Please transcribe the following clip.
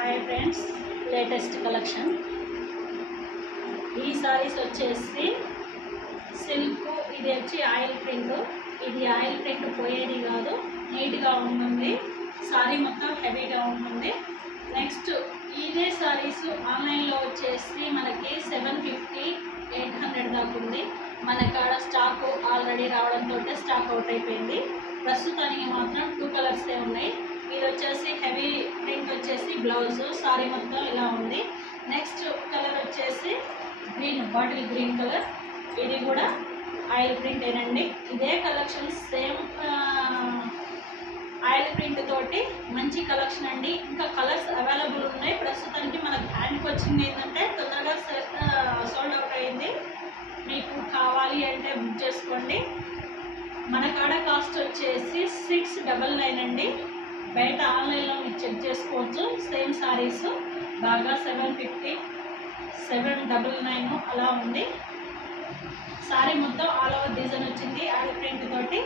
Hi friends, latest collection. ఈ సారీస్ వచ్చేసి silk, ఇది వచ్చి ఆయిల్ ప్రింట్. ఇది ఆయిల్ ప్రింట్ పోయేది కాదు, నీట్గా ఉంటుంది. సారీ మొత్తం హెవీగా ఉంటుంది. నెక్స్ట్ ఇదే సారీస్ ఆన్లైన్లో వచ్చేసి మనకి 750, 800 దాకా ఉంది. మన కాడ స్టాక్ ఆల్రెడీ రావడంతో స్టాక్ అవుట్ అయిపోయింది. ప్రస్తుతానికి మాత్రం 2 కలర్సే ఉన్నాయి. ఇది వచ్చేసి హెవీ ప్రింట్ వచ్చేసి బ్లౌజ్, సారీ మొత్తం ఇలా ఉంది. నెక్స్ట్ కలర్ వచ్చేసి గ్రీన్, బాటిల్ గ్రీన్ కలర్. ఇది కూడా ఆయిల్ ప్రింట్ ఏనండి. ఇదే కలెక్షన్ సేమ్ ఆయిల్ ప్రింట్ తోటి మంచి కలెక్షన్ అండి. ఇంకా కలర్స్ అవైలబుల్ ఉన్నాయి. ప్రస్తుతానికి మనకు హ్యాండ్కి వచ్చింది ఏంటంటే తొందరగా సోల్డ్ అవుట్ అయింది. మీకు కావాలి అంటే బుక్ చేసుకోండి. మన కాడ కాస్ట్ వచ్చేసి 699 అండి. బయట ఆన్లైన్లో మీరు చెక్ చేసుకోవచ్చు. సేమ్ సారీస్ బాగా 750, 799 అలా ఉంది. సారీ మొత్తం ఆల్ ఓవర్ డిజైన్ వచ్చింది ఆయిల్ ప్రింట్ తోటి.